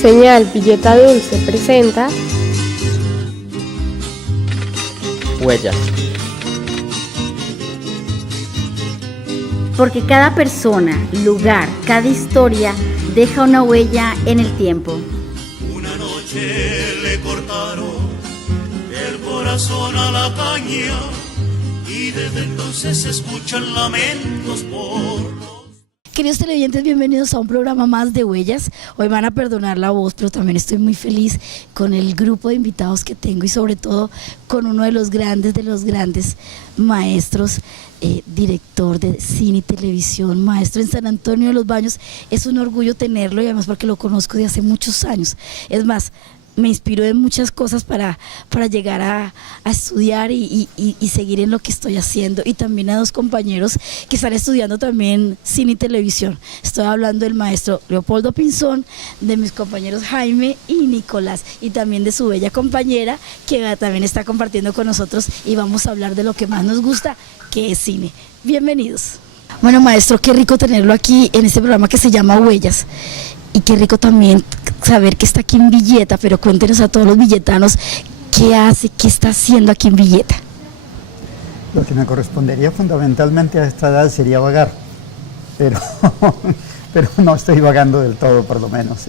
Señal Villeta Dulce presenta Huellas. Porque cada persona, lugar, cada historia deja una huella en el tiempo. Una noche le cortaron el corazón a la caña y desde entonces se escuchan lamentos por los... Queridos televidentes, bienvenidos a un programa más de Huellas. Hoy van a perdonar la voz, pero también estoy muy feliz con el grupo de invitados que tengo y sobre todo con uno de los grandes maestros, director de cine y televisión, maestro en San Antonio de los Baños. Es un orgullo tenerlo y además porque lo conozco de hace muchos años. Es más, me inspiró en muchas cosas para llegar a estudiar y seguir en lo que estoy haciendo, y también a dos compañeros que están estudiando también cine y televisión. Estoy hablando del maestro Leopoldo Pinzón, de mis compañeros Jaime y Nicolás, y también de su bella compañera que también está compartiendo con nosotros, y vamos a hablar de lo que más nos gusta, que es cine. Bienvenidos. Bueno, maestro, qué rico tenerlo aquí en este programa que se llama Huellas. Y qué rico también saber que está aquí en Villeta, pero cuéntenos a todos los villetanos qué hace, qué está haciendo aquí en Villeta. Lo que me correspondería fundamentalmente a esta edad sería vagar, pero no estoy vagando del todo, por lo menos.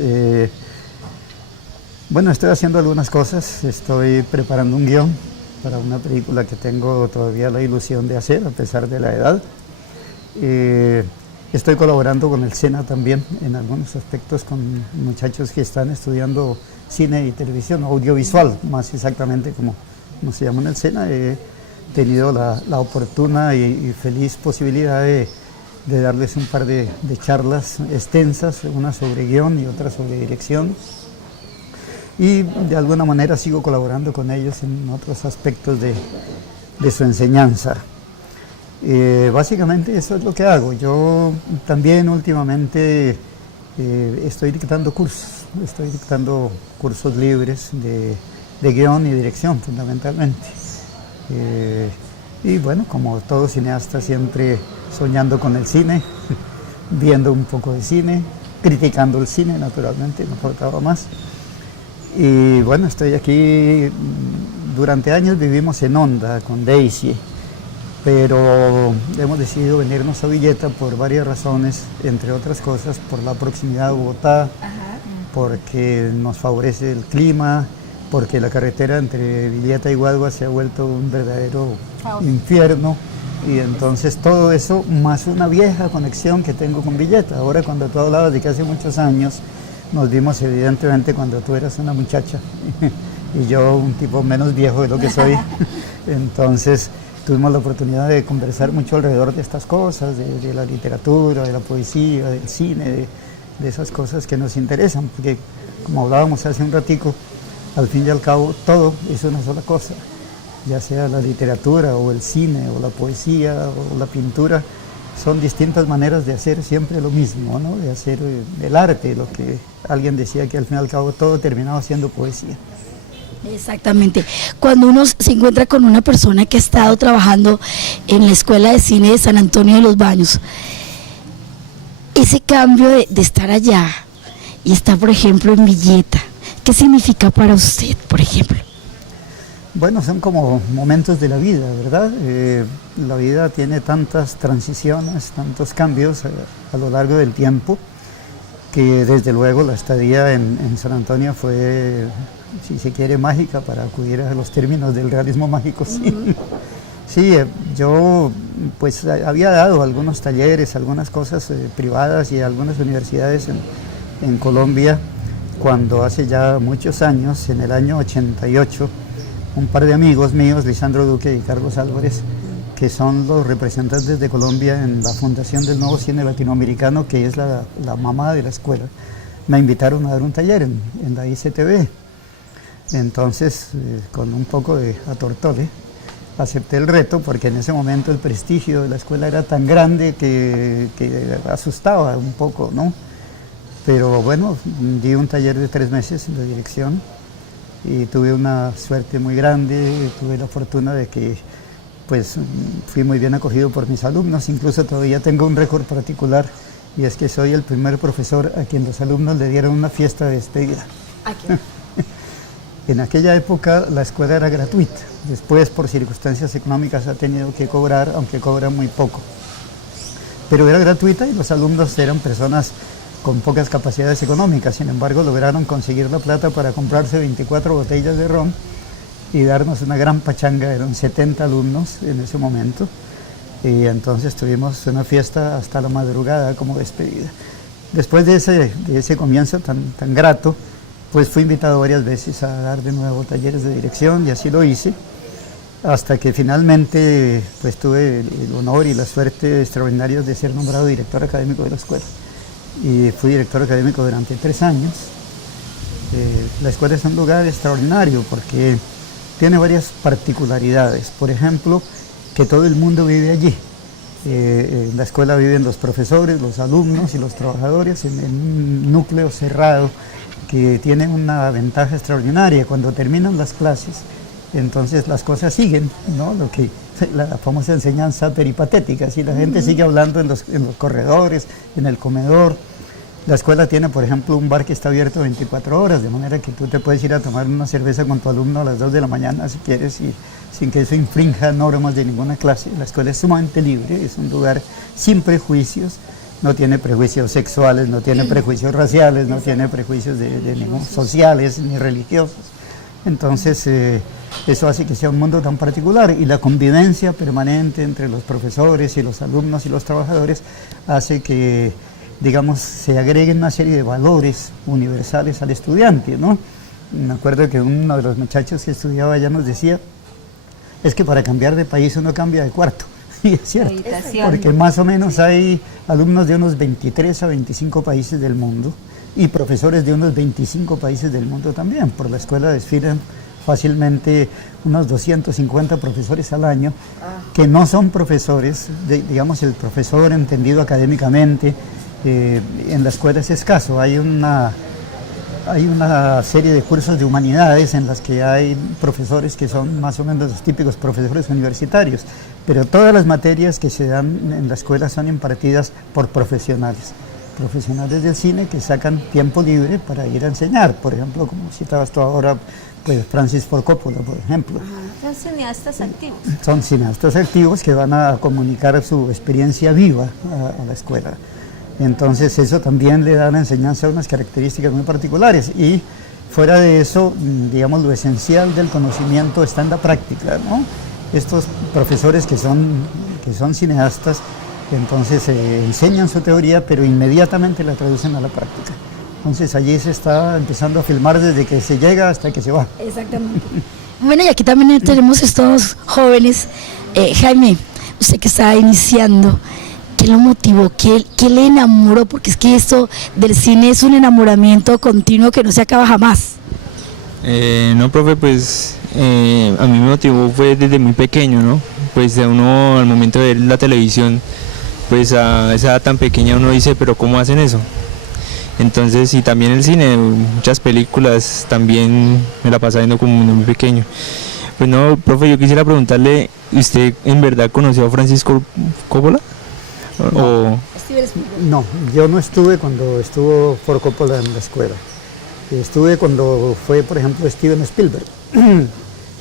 Bueno, estoy haciendo algunas cosas, estoy preparando un guión para una película que tengo todavía la ilusión de hacer, a pesar de la edad. Estoy colaborando con el SENA también en algunos aspectos con muchachos que están estudiando cine y televisión, audiovisual, más exactamente como se llama en el SENA. He tenido la oportuna y feliz posibilidad de darles un par de charlas extensas, una sobre guión y otra sobre dirección. Y de alguna manera sigo colaborando con ellos en otros aspectos de su enseñanza. Básicamente eso es lo que hago. Yo también últimamente estoy dictando cursos libres de guión y dirección fundamentalmente. Y bueno, como todo cineasta, siempre soñando con el cine, viendo un poco de cine, criticando el cine naturalmente, no faltaba más. Y bueno, estoy aquí, durante años vivimos en Honda con Daisy, pero hemos decidido venirnos a Villeta por varias razones, entre otras cosas por la proximidad de Bogotá, porque nos favorece el clima, porque la carretera entre Villeta y Guadua se ha vuelto un verdadero infierno, y entonces todo eso, más una vieja conexión que tengo con Villeta. Ahora, cuando tú hablabas de que hace muchos años, nos vimos evidentemente cuando tú eras una muchacha y yo un tipo menos viejo de lo que soy, entonces tuvimos la oportunidad de conversar mucho alrededor de estas cosas, de la literatura, de la poesía, del cine, de esas cosas que nos interesan, porque como hablábamos hace un ratico, al fin y al cabo todo es una sola cosa, ya sea la literatura o el cine o la poesía o la pintura, son distintas maneras de hacer siempre lo mismo, ¿no? De hacer el arte, lo que alguien decía que al fin y al cabo todo terminaba siendo poesía. Exactamente. Cuando uno se encuentra con una persona que ha estado trabajando en la Escuela de Cine de San Antonio de los Baños, ese cambio de estar allá y estar, por ejemplo, en Villeta, ¿qué significa para usted, por ejemplo? Bueno, son como momentos de la vida, ¿verdad? La vida tiene tantas transiciones, tantos cambios a lo largo del tiempo, que desde luego la estadía en San Antonio fue, si se quiere, mágica, para acudir a los términos del realismo mágico. Sí, sí, yo pues había dado algunos talleres, algunas cosas privadas y algunas universidades en Colombia, cuando hace ya muchos años, en el año 88, un par de amigos míos, Lisandro Duque y Carlos Álvarez, que son los representantes de Colombia en la Fundación del Nuevo Cine Latinoamericano, que es la mamá de la escuela, me invitaron a dar un taller en la ICTV. Entonces, con un poco de atortole, acepté el reto, porque en ese momento el prestigio de la escuela era tan grande que asustaba un poco, ¿no? Pero bueno, di un taller de 3 meses de dirección y tuve una suerte muy grande, tuve la fortuna de que pues fui muy bien acogido por mis alumnos, incluso todavía tengo un récord particular y es que soy el primer profesor a quien los alumnos le dieron una fiesta de despedida. En aquella época la escuela era gratuita, después por circunstancias económicas ha tenido que cobrar, aunque cobra muy poco. Pero era gratuita y los alumnos eran personas con pocas capacidades económicas, sin embargo lograron conseguir la plata para comprarse 24 botellas de ron y darnos una gran pachanga. Eran 70 alumnos en ese momento, y entonces tuvimos una fiesta hasta la madrugada como despedida. Después de ese comienzo tan grato, pues fui invitado varias veces a dar de nuevo talleres de dirección, y así lo hice, hasta que finalmente pues tuve el honor y la suerte extraordinarios de ser nombrado director académico de la escuela. Y fui director académico durante 3 años. La escuela es un lugar extraordinario porque tiene varias particularidades. Por ejemplo, que todo el mundo vive allí. En la escuela viven los profesores, los alumnos y los trabajadores en un núcleo cerrado que tiene una ventaja extraordinaria. Cuando terminan las clases, entonces las cosas siguen, ¿no? La famosa enseñanza peripatética, si la gente sigue hablando en los corredores, en el comedor. La escuela tiene, por ejemplo, un bar que está abierto 24 horas, de manera que tú te puedes ir a tomar una cerveza con tu alumno a las 2 de la mañana si quieres, y sin que eso infrinja normas de ninguna clase. La escuela es sumamente libre, es un lugar sin prejuicios, no tiene prejuicios sexuales, no tiene prejuicios raciales, no tiene prejuicios de ningún sociales ni religiosos. Entonces, eso hace que sea un mundo tan particular, y la convivencia permanente entre los profesores y los alumnos y los trabajadores hace que, digamos, se agreguen una serie de valores universales al estudiante, ¿no? Me acuerdo que uno de los muchachos que estudiaba allá nos decía, es que para cambiar de país uno cambia de cuarto. Y es cierto, porque más o menos hay alumnos de unos 23 a 25 países del mundo y profesores de unos 25 países del mundo también. Por la escuela desfilan fácilmente unos 250 profesores al año, que no son profesores, digamos, el profesor entendido académicamente, en la escuela es escaso. Hay una serie de cursos de humanidades en las que hay profesores que son más o menos los típicos profesores universitarios, pero todas las materias que se dan en la escuela son impartidas por profesionales del cine que sacan tiempo libre para ir a enseñar. Por ejemplo, como citabas tú ahora, pues Francis Ford Coppola, por ejemplo. Son cineastas activos. Son cineastas activos que van a comunicar su experiencia viva a la escuela. Entonces eso también le da a la enseñanza unas características muy particulares, y fuera de eso, digamos, lo esencial del conocimiento está en la práctica, ¿no? Estos profesores que son cineastas, entonces enseñan su teoría, pero inmediatamente la traducen a la práctica. Entonces allí se está empezando a filmar desde que se llega hasta que se va. Exactamente. Bueno, y aquí también tenemos estos jóvenes. Jaime, usted que está iniciando, ¿qué lo motivó? ¿Qué le enamoró? Porque es que esto del cine es un enamoramiento continuo que no se acaba jamás. No, profe, pues a mí me motivó fue desde muy pequeño, ¿no? Pues uno al momento de ver la televisión, pues a esa edad tan pequeña uno dice, pero ¿cómo hacen eso? Entonces, y también el cine, muchas películas también me la pasaba viendo como muy pequeño. Pues no, profe, yo quisiera preguntarle, ¿usted en verdad conoció a Francis Coppola? No, yo no estuve cuando estuvo Ford Coppola en la escuela. Estuve cuando fue, por ejemplo, Steven Spielberg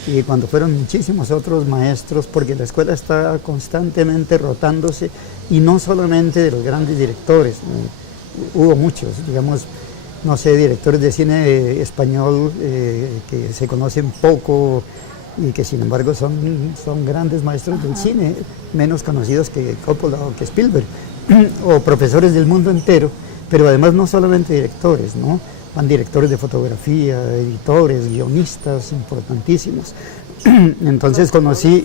y cuando fueron muchísimos otros maestros, porque la escuela está constantemente rotándose, y no solamente de los grandes directores. Hubo muchos, digamos, no sé, directores de cine español que se conocen poco y que sin embargo son grandes maestros del cine, menos conocidos que Coppola o que Spielberg, o profesores del mundo entero, pero además no solamente directores, ¿no? Van directores de fotografía, editores, guionistas importantísimos. Entonces conocí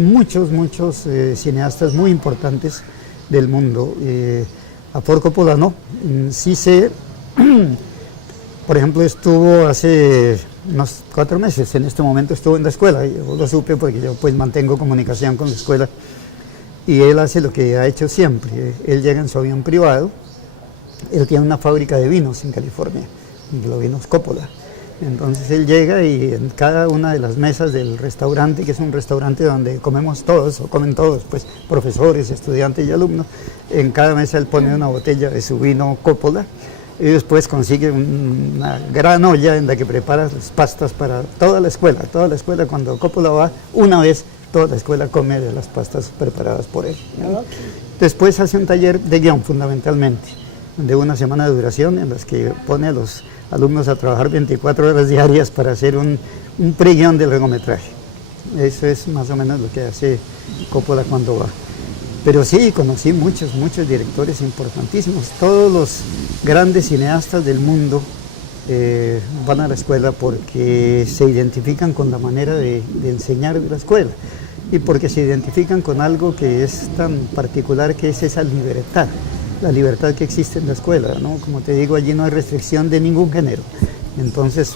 muchos cineastas muy importantes del mundo. A Ford Coppola no, sí sé, por ejemplo, estuvo hace unos 4 meses, en este momento estuvo en la escuela, yo lo supe porque yo pues mantengo comunicación con la escuela, y él hace lo que ha hecho siempre. Él llega en su avión privado, él tiene una fábrica de vinos en California, los vinos Coppola, Entonces él llega y en cada una de las mesas del restaurante, que es un restaurante donde comemos todos, o comen todos, pues profesores, estudiantes y alumnos, en cada mesa él pone una botella de su vino Coppola y después consigue una gran olla en la que prepara las pastas para toda la escuela. Toda la escuela, cuando Coppola va una vez, toda la escuela come de las pastas preparadas por él, ¿no? Después hace un taller de guión fundamentalmente, de una semana de duración, en las que pone a los alumnos a trabajar 24 horas diarias para hacer un pre-guión del largometraje. Eso es más o menos lo que hace Coppola cuando va. Pero sí, conocí muchos directores importantísimos. Todos los grandes cineastas del mundo van a la escuela porque se identifican con la manera de enseñar de la escuela y porque se identifican con algo que es tan particular, que es esa libertad. La libertad que existe en la escuela, ¿no? Como te digo, allí no hay restricción de ningún género. Entonces,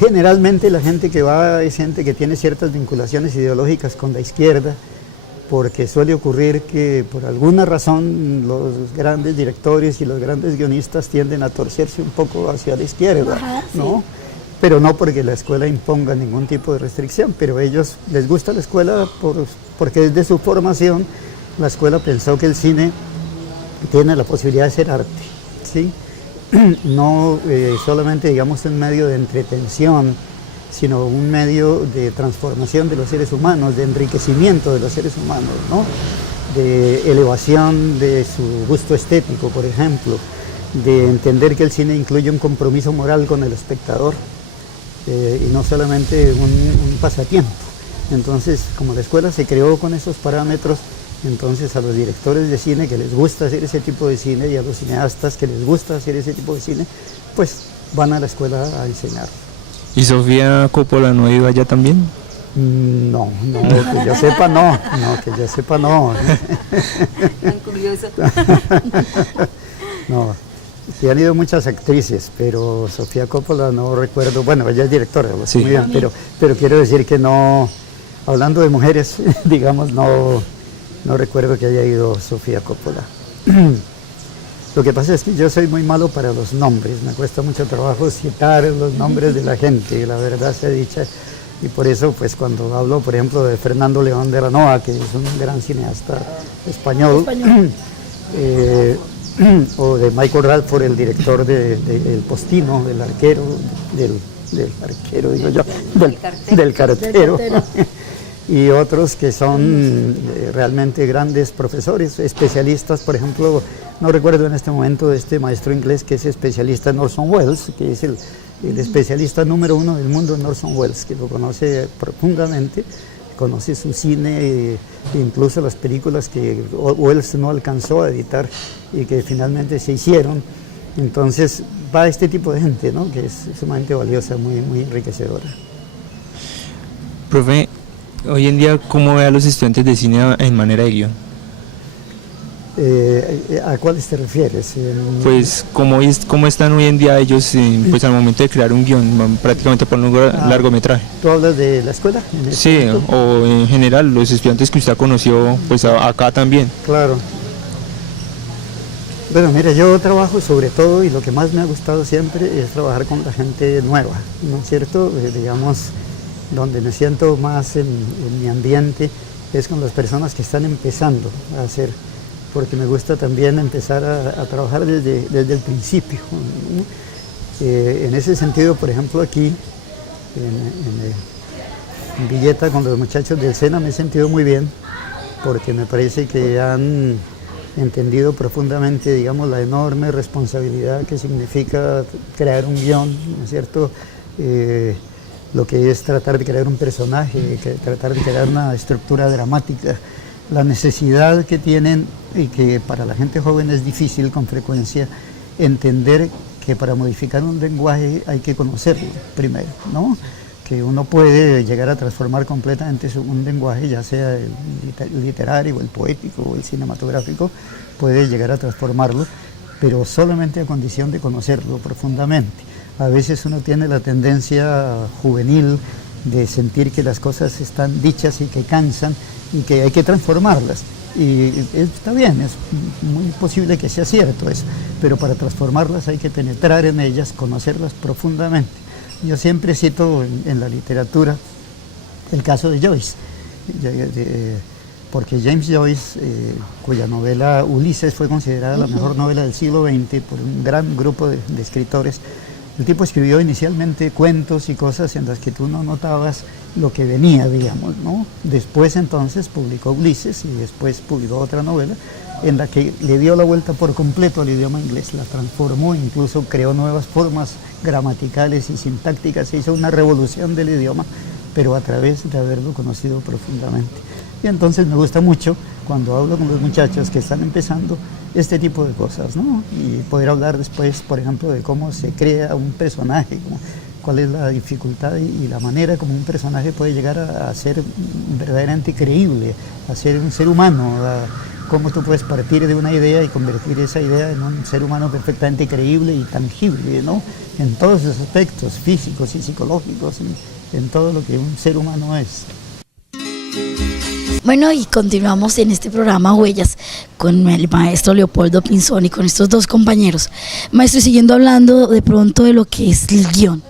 generalmente la gente que va es gente que tiene ciertas vinculaciones ideológicas con la izquierda, porque suele ocurrir que por alguna razón los grandes directores y los grandes guionistas tienden a torcerse un poco hacia la izquierda, ¿no? Pero no porque la escuela imponga ningún tipo de restricción, pero a ellos les gusta la escuela porque desde su formación la escuela pensó que el cine tiene la posibilidad de ser arte, ¿sí? No solamente, digamos, un medio de entretención, sino un medio de transformación de los seres humanos, de enriquecimiento de los seres humanos, ¿no? De elevación de su gusto estético, por ejemplo, de entender que el cine incluye un compromiso moral con el espectador y no solamente un pasatiempo. Entonces, como la escuela se creó con esos parámetros, entonces a los directores de cine que les gusta hacer ese tipo de cine y a los cineastas que les gusta hacer ese tipo de cine, pues van a la escuela a enseñar. ¿Y Sofía Coppola no ha ido allá también? No, que yo sepa no, que yo sepa no. Tan curioso. No, sí han ido muchas actrices, pero Sofía Coppola no recuerdo, bueno, ella es directora, sí. Muy bien, pero quiero decir que no, hablando de mujeres, digamos, no recuerdo que haya ido Sofía Coppola. Lo que pasa es que yo soy muy malo para los nombres, me cuesta mucho trabajo citar los nombres de la gente, la verdad sea dicha, y por eso pues cuando hablo, por ejemplo, de Fernando León de la Noa, que es un gran cineasta español. O de Michael Radford, el director de El Postino, del arquero, del cartero. Y otros que son realmente grandes profesores, especialistas, por ejemplo, no recuerdo en este momento de este maestro inglés que es especialista en Orson Welles, que es el especialista número 1 del mundo en Orson Welles, que lo conoce profundamente, conoce su cine, incluso las películas que Welles no alcanzó a editar y que finalmente se hicieron. Entonces va este tipo de gente, ¿no? Que es sumamente valiosa, muy enriquecedora. Profe, hoy en día, ¿cómo ve a los estudiantes de cine en manera de guión? ¿A cuáles te refieres? Pues, ¿cómo están hoy en día ellos pues al momento de crear un guión, prácticamente para un largometraje? ¿Tú hablas de la escuela? Sí, o en general, los estudiantes que usted conoció, pues acá también. Claro. Bueno, mira, yo trabajo sobre todo, y lo que más me ha gustado siempre es trabajar con la gente nueva, ¿no es cierto? Digamos, donde me siento más en mi ambiente es con las personas que están empezando a hacer, porque me gusta también empezar a trabajar desde el principio, ¿no? En ese sentido, por ejemplo, aquí en Villeta con los muchachos del SENA me he sentido muy bien, porque me parece que han entendido profundamente, digamos, la enorme responsabilidad que significa crear un guión, ¿no es cierto? Lo que es tratar de crear un personaje, tratar de crear una estructura dramática, la necesidad que tienen, y que para la gente joven es difícil con frecuencia, entender que para modificar un lenguaje hay que conocerlo primero, ¿no? Que uno puede llegar a transformar completamente un lenguaje, ya sea el literario, el poético o el cinematográfico, puede llegar a transformarlo, pero solamente a condición de conocerlo profundamente. A veces uno tiene la tendencia juvenil de sentir que las cosas están dichas y que cansan y que hay que transformarlas. Y está bien, es muy posible que sea cierto eso, pero para transformarlas hay que penetrar en ellas, conocerlas profundamente. Yo siempre cito en la literatura el caso de Joyce, porque James Joyce, cuya novela Ulises fue considerada la mejor novela del siglo XX por un gran grupo de escritores, el tipo escribió inicialmente cuentos y cosas en las que tú no notabas lo que venía, digamos, ¿no? Después entonces publicó Ulises y después publicó otra novela en la que le dio la vuelta por completo al idioma inglés, la transformó, incluso creó nuevas formas gramaticales y sintácticas, hizo una revolución del idioma, pero a través de haberlo conocido profundamente. Y entonces me gusta mucho cuando hablo con los muchachos que están empezando este tipo de cosas, ¿no? Y poder hablar después, por ejemplo, de cómo se crea un personaje, cuál es la dificultad y la manera como un personaje puede llegar a ser verdaderamente creíble, a ser un ser humano, cómo tú puedes partir de una idea y convertir esa idea en un ser humano perfectamente creíble y tangible, ¿no? En todos los aspectos físicos y psicológicos, en todo lo que un ser humano es. Bueno, y continuamos en este programa Huellas con el maestro Leopoldo Pinzón y con estos dos compañeros. Maestro, siguiendo hablando de pronto de lo que es el guión,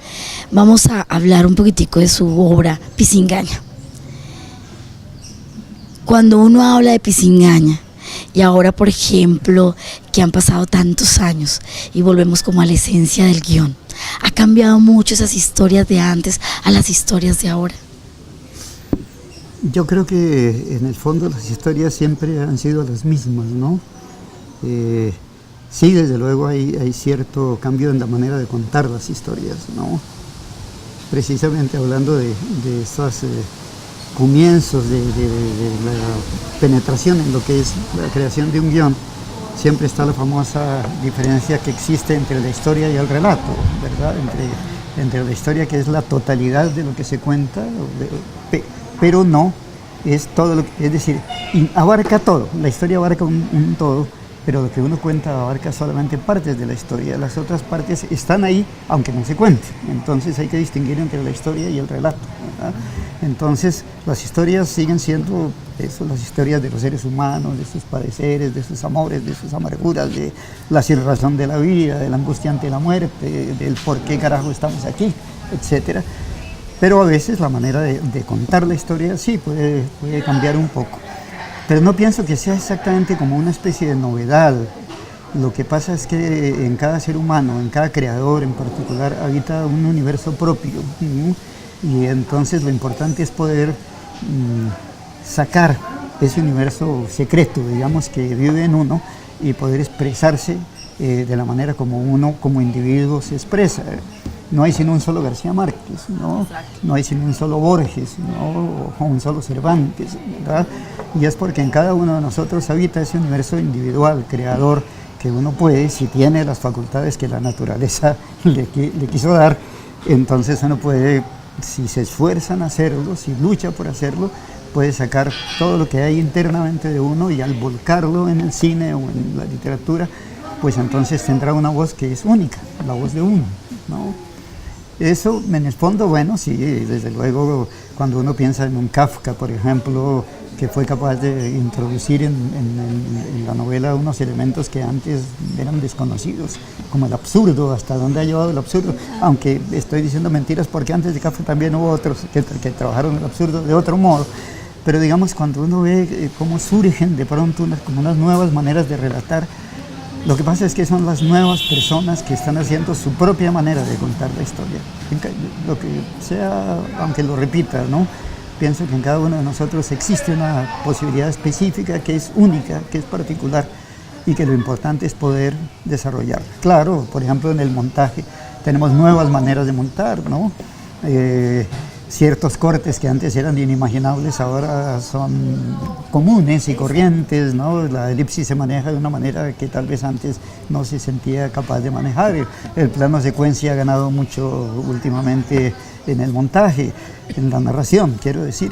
vamos a hablar un poquitico de su obra Pizingaña. Cuando uno habla de Pizingaña, y ahora, por ejemplo, que han pasado tantos años y volvemos como a la esencia del guión, ¿ha cambiado mucho esas historias de antes a las historias de ahora? Yo creo que en el fondo las historias siempre han sido las mismas, ¿no? Sí, desde luego hay cierto cambio en la manera de contar las historias, ¿no? Precisamente hablando de estos comienzos de la penetración en lo que es la creación de un guión, siempre está la famosa diferencia que existe entre la historia y el relato, ¿verdad? Entre la historia, que es la totalidad de lo que se cuenta, pero no es todo lo que, es decir, abarca todo, la historia abarca un todo, pero lo que uno cuenta abarca solamente partes de la historia, las otras partes están ahí aunque no se cuente, entonces hay que distinguir entre la historia y el relato, ¿verdad? Entonces las historias siguen siendo eso, las historias de los seres humanos, de sus padeceres, de sus amores, de sus amarguras, de la sinrazón de la vida, de la angustia ante la muerte, del por qué carajo estamos aquí, etcétera. Pero a veces la manera de contar la historia sí puede cambiar un poco. Pero no pienso que sea exactamente como una especie de novedad. Lo que pasa es que en cada ser humano, en cada creador en particular, habita un universo propio, ¿no? Y entonces lo importante es poder sacar ese universo secreto, digamos, que vive en uno y poder expresarse de la manera como uno como individuo se expresa. No hay sino un solo García Márquez, ¿no? No hay sino un solo Borges, ¿no? O un solo Cervantes, ¿verdad? Y es porque en cada uno de nosotros habita ese universo individual, creador, que uno puede, si tiene las facultades que la naturaleza le quiso dar, entonces uno puede, si se esfuerza en hacerlo, si lucha por hacerlo, puede sacar todo lo que hay internamente de uno y al volcarlo en el cine o en la literatura, pues entonces tendrá una voz que es única, la voz de uno, ¿no? Eso, en el fondo, bueno, sí, desde luego, cuando uno piensa en un Kafka, por ejemplo, que fue capaz de introducir en la novela unos elementos que antes eran desconocidos, como el absurdo, hasta dónde ha llevado el absurdo, aunque estoy diciendo mentiras porque antes de Kafka también hubo otros que trabajaron el absurdo de otro modo, pero digamos, cuando uno ve cómo surgen de pronto unas nuevas maneras de relatar, lo que pasa es que son las nuevas personas que están haciendo su propia manera de contar la historia. Lo que sea, aunque lo repita, ¿no? Pienso que en cada uno de nosotros existe una posibilidad específica que es única, que es particular y que lo importante es poder desarrollarla. Claro, por ejemplo, en el montaje tenemos nuevas maneras de montar, ¿no? Ciertos cortes que antes eran inimaginables ahora son comunes y corrientes, ¿no? La elipsis se maneja de una manera que tal vez antes no se sentía capaz de manejar. El plano secuencia ha ganado mucho últimamente en el montaje, en la narración, quiero decir.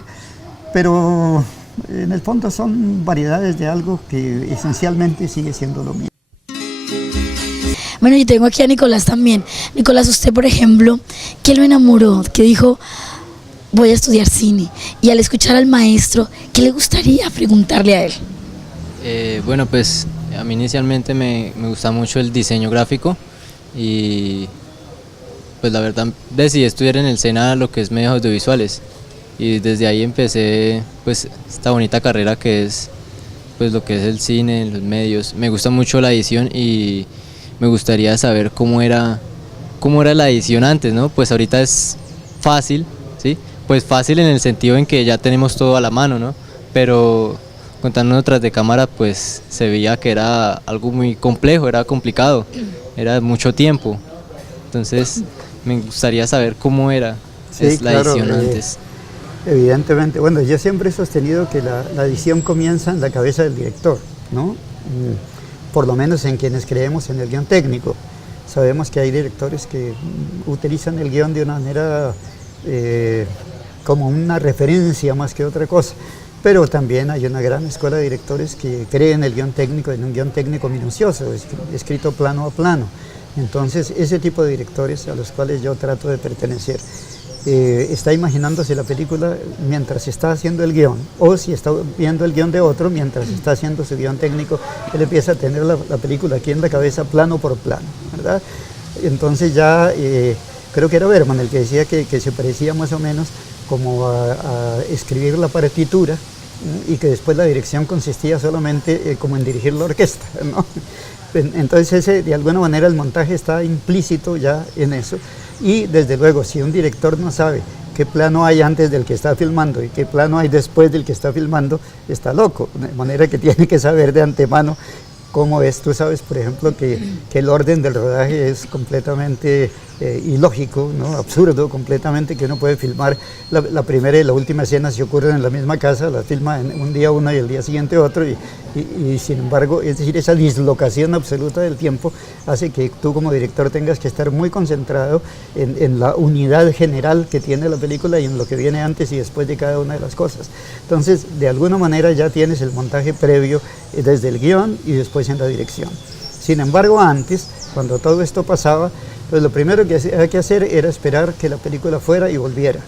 Pero en el fondo son variedades de algo que esencialmente sigue siendo lo mismo. Bueno, y tengo aquí a Nicolás también. Nicolás, usted, por ejemplo, ¿qué lo enamoró? ¿Qué dijo? Voy a estudiar cine, y al escuchar al maestro, ¿qué le gustaría preguntarle a él? Bueno, pues a mí inicialmente me gusta mucho el diseño gráfico y pues la verdad decidí estudiar en el SENA lo que es medios audiovisuales y desde ahí empecé pues esta bonita carrera que es pues lo que es el cine, los medios. Me gusta mucho la edición y me gustaría saber cómo era la edición antes, ¿no? Pues ahorita es fácil, ¿sí? Pues fácil en el sentido en que ya tenemos todo a la mano, ¿no? Pero contando tras de cámara pues se veía que era algo muy complejo, era complicado, era mucho tiempo. Entonces me gustaría saber cómo era Sí, la claro, edición antes. Evidentemente, bueno, yo siempre he sostenido que la edición comienza en la cabeza del director, ¿no? Por lo menos en quienes creemos en el guión técnico. Sabemos que hay directores que utilizan el guión de una manera como una referencia más que otra cosa, pero también hay una gran escuela de directores que creen el guión técnico en un guión técnico minucioso, escrito plano a plano. Entonces, ese tipo de directores a los cuales yo trato de pertenecer, está imaginándose la película mientras está haciendo el guión, o si está viendo el guión de otro mientras está haciendo su guión técnico, él empieza a tener la película aquí en la cabeza plano por plano, ¿verdad? Entonces ya creo que era Bergman el que decía que se parecía más o menos como a escribir la partitura, y que después la dirección consistía solamente como en dirigir la orquesta, ¿no? Entonces de alguna manera el montaje está implícito ya en eso. Y desde luego, si un director no sabe qué plano hay antes del que está filmando y qué plano hay después del que está filmando, está loco, de manera que tiene que saber de antemano cómo es. Tú sabes, por ejemplo, que el orden del rodaje es completamente ilógico, ¿no? Absurdo completamente, que uno puede filmar la primera y la última escena si ocurren en la misma casa, la filma en un día uno y el día siguiente otro, y sin embargo, es decir, esa dislocación absoluta del tiempo hace que tú como director tengas que estar muy concentrado en la unidad general que tiene la película y en lo que viene antes y después de cada una de las cosas. Entonces, de alguna manera ya tienes el montaje previo desde el guión y después en la dirección. Sin embargo, antes, cuando todo esto pasaba, pues lo primero que había que hacer era esperar que la película fuera y volviera.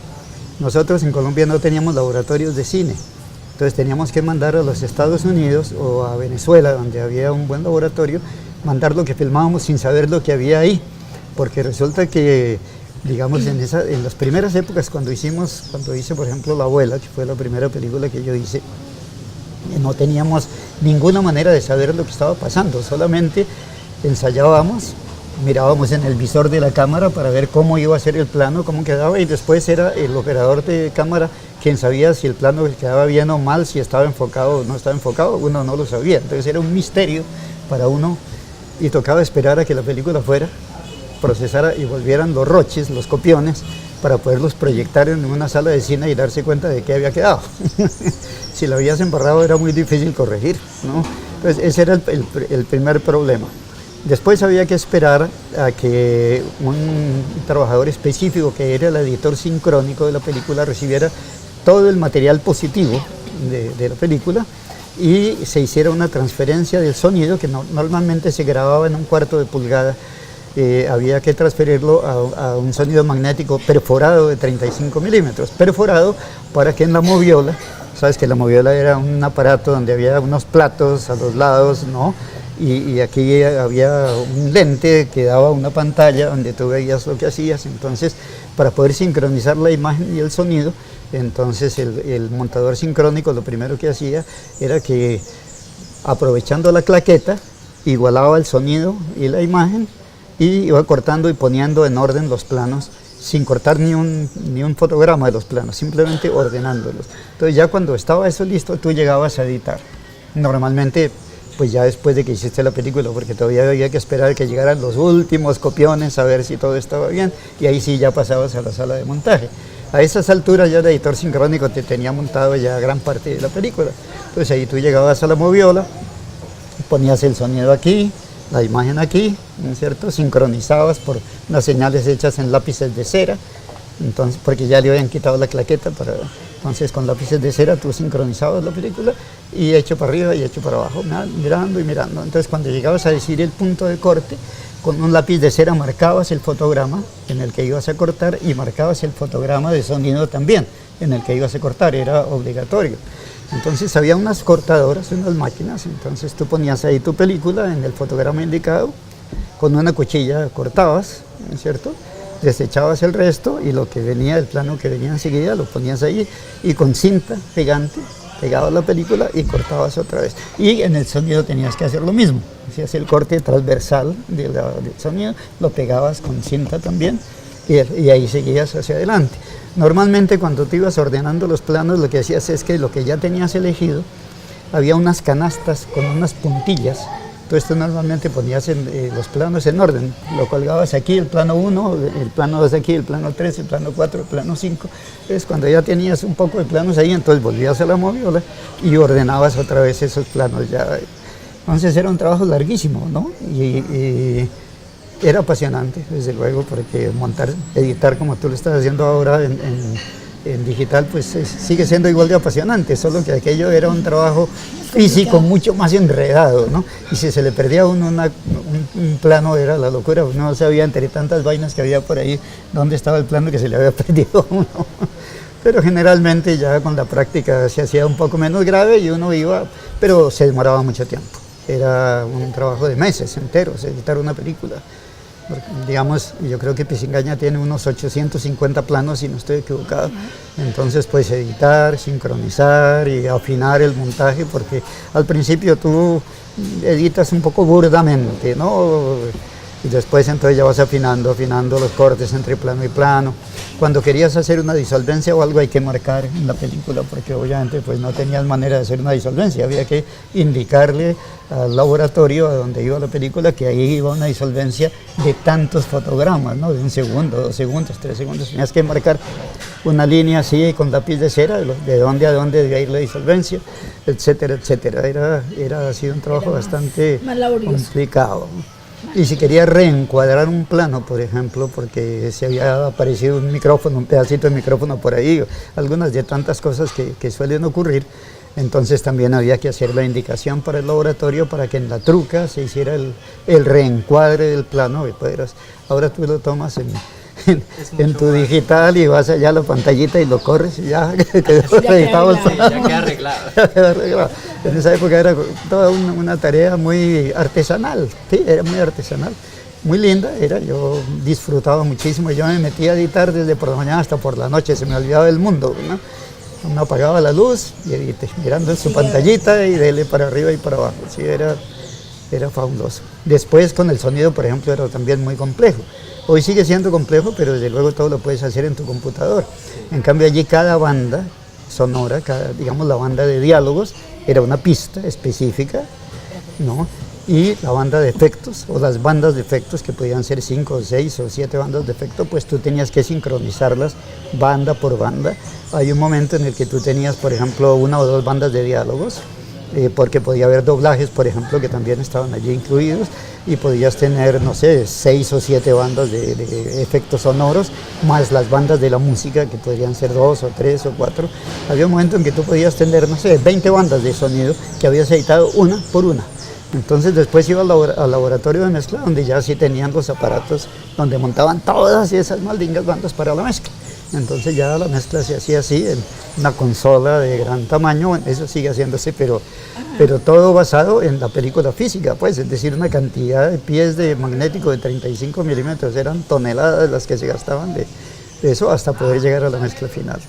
Nosotros en Colombia no teníamos laboratorios de cine, entonces teníamos que mandar a los Estados Unidos o a Venezuela, donde había un buen laboratorio, mandar lo que filmábamos sin saber lo que había ahí, porque resulta que, digamos, en las primeras épocas cuando hice, por ejemplo, La Abuela, que fue la primera película que yo hice, no teníamos ninguna manera de saber lo que estaba pasando, solamente ensayábamos, mirábamos en el visor de la cámara para ver cómo iba a ser el plano, cómo quedaba, y después era el operador de cámara quien sabía si el plano quedaba bien o mal, si estaba enfocado o no estaba enfocado, uno no lo sabía, entonces era un misterio para uno y tocaba esperar a que la película fuera, procesara y volvieran los roches, los copiones, para poderlos proyectar en una sala de cine y darse cuenta de qué había quedado. Si lo habías embarrado era muy difícil corregir, ¿no? Entonces ese era el primer problema. Después había que esperar a que un trabajador específico, que era el editor sincrónico de la película, recibiera todo el material positivo de la película y se hiciera una transferencia del sonido que normalmente se grababa en un cuarto de pulgada. Había que transferirlo a un sonido magnético perforado de 35 milímetros, perforado para que en la moviola, sabes que la moviola era un aparato donde había unos platos a los lados, ¿no? Y aquí había un lente que daba una pantalla donde tú veías lo que hacías. Entonces, para poder sincronizar la imagen y el sonido, entonces el montador sincrónico lo primero que hacía era que, aprovechando la claqueta, igualaba el sonido y la imagen y iba cortando y poniendo en orden los planos sin cortar ni un fotograma de los planos, simplemente ordenándolos. Entonces ya cuando estaba eso listo, tú llegabas a editar. Normalmente, pues ya después de que hiciste la película, porque todavía había que esperar que llegaran los últimos copiones a ver si todo estaba bien, y ahí sí ya pasabas a la sala de montaje. A esas alturas ya el editor sincrónico te tenía montado ya gran parte de la película. Entonces ahí tú llegabas a la moviola, ponías el sonido aquí, la imagen aquí, ¿no es cierto? Sincronizabas por unas señales hechas en lápices de cera, entonces, porque ya le habían quitado la claqueta, entonces con lápices de cera tú sincronizabas la película y hecho para arriba y hecho para abajo, mirando y mirando. Entonces cuando llegabas a decir el punto de corte, con un lápiz de cera marcabas el fotograma en el que ibas a cortar y marcabas el fotograma de sonido también en el que ibas a cortar, era obligatorio. Entonces había unas cortadoras, unas máquinas, entonces tú ponías ahí tu película en el fotograma indicado, con una cuchilla cortabas, ¿no es cierto? desechabas el resto y lo que venía, el plano que venía enseguida, lo ponías ahí y con cinta pegante pegabas la película y cortabas otra vez. Y en el sonido tenías que hacer lo mismo, hacías el corte transversal del sonido, lo pegabas con cinta también y ahí seguías hacia adelante. Normalmente cuando tú ibas ordenando los planos, lo que hacías es que lo que ya tenías elegido, había unas canastas con unas puntillas. Entonces tú normalmente ponías los planos en orden, lo colgabas aquí, el plano 1, el plano 2 aquí, el plano 3, el plano 4, el plano 5. Entonces cuando ya tenías un poco de planos ahí, entonces volvías a la moviola y ordenabas otra vez esos planos ya. Entonces era un trabajo larguísimo, ¿no? Y era apasionante, desde luego, porque editar como tú lo estás haciendo ahora en digital, pues sigue siendo igual de apasionante, solo que aquello era un trabajo físico mucho más enredado, ¿no? Y si se le perdía a uno un plano era la locura, uno no sabía entre tantas vainas que había por ahí dónde estaba el plano que se le había perdido a uno. Pero generalmente ya con la práctica se hacía un poco menos grave y uno iba, pero se demoraba mucho tiempo. Era un trabajo de meses enteros editar una película. Porque, digamos, yo creo que Pisingaña tiene unos 850 planos, si no estoy equivocado. Entonces, pues editar, sincronizar y afinar el montaje, porque al principio tú editas un poco burdamente, ¿no? Y después entonces ya vas afinando los cortes entre plano y plano. Cuando querías hacer una disolvencia o algo hay que marcar en la película, porque obviamente pues no tenías manera de hacer una disolvencia, había que indicarle al laboratorio a donde iba la película que ahí iba una disolvencia de tantos fotogramas, ¿no? De 1 segundo, 2 segundos, 3 segundos, tenías que marcar una línea así con lápiz de cera, de dónde a dónde debía ir la disolvencia, etcétera, etcétera. Ha sido un trabajo bastante complicado. Y si quería reencuadrar un plano, por ejemplo, porque se había aparecido un micrófono, un pedacito de micrófono por ahí, algunas de tantas cosas que suelen ocurrir, entonces también había que hacer la indicación para el laboratorio para que en la truca se hiciera el reencuadre del plano. Y ahora tú lo tomas en tu digital y vas allá a la pantallita y lo corres y ya quedó editado el plano. Ya queda arreglado. Ya quedó arreglado. En esa época era toda una tarea muy artesanal, sí, era muy artesanal, muy linda, yo disfrutaba muchísimo, yo me metía a editar desde por la mañana hasta por la noche, se me olvidaba del mundo, ¿no? Uno apagaba la luz y edité, mirando en su pantallita y dele para arriba y para abajo, sí, era fabuloso. Después con el sonido, por ejemplo, era también muy complejo. Hoy sigue siendo complejo, pero desde luego todo lo puedes hacer en tu computador. En cambio allí cada banda sonora, digamos la banda de diálogos, era una pista específica, ¿no? Y la banda de efectos, o las bandas de efectos, que podían ser 5, 6 o 7 bandas de efectos, pues tú tenías que sincronizarlas banda por banda. Hay un momento en el que tú tenías, por ejemplo, 1 o 2 bandas de diálogos, porque podía haber doblajes, por ejemplo, que también estaban allí incluidos, y podías tener, no sé, 6 o 7 bandas de efectos sonoros, más las bandas de la música, que podrían ser 2 o 3 o 4. Había un momento en que tú podías tener, no sé, 20 bandas de sonido que habías editado una por una. Entonces después iba al laboratorio de mezcla, donde ya sí tenían los aparatos, donde montaban todas esas maldingas bandas para la mezcla. Entonces ya la mezcla se hacía así, en una consola de gran tamaño, eso sigue haciéndose, pero todo basado en la película física, pues, es decir, una cantidad de pies de magnético de 35 milímetros, eran toneladas las que se gastaban de eso hasta poder llegar a la mezcla final.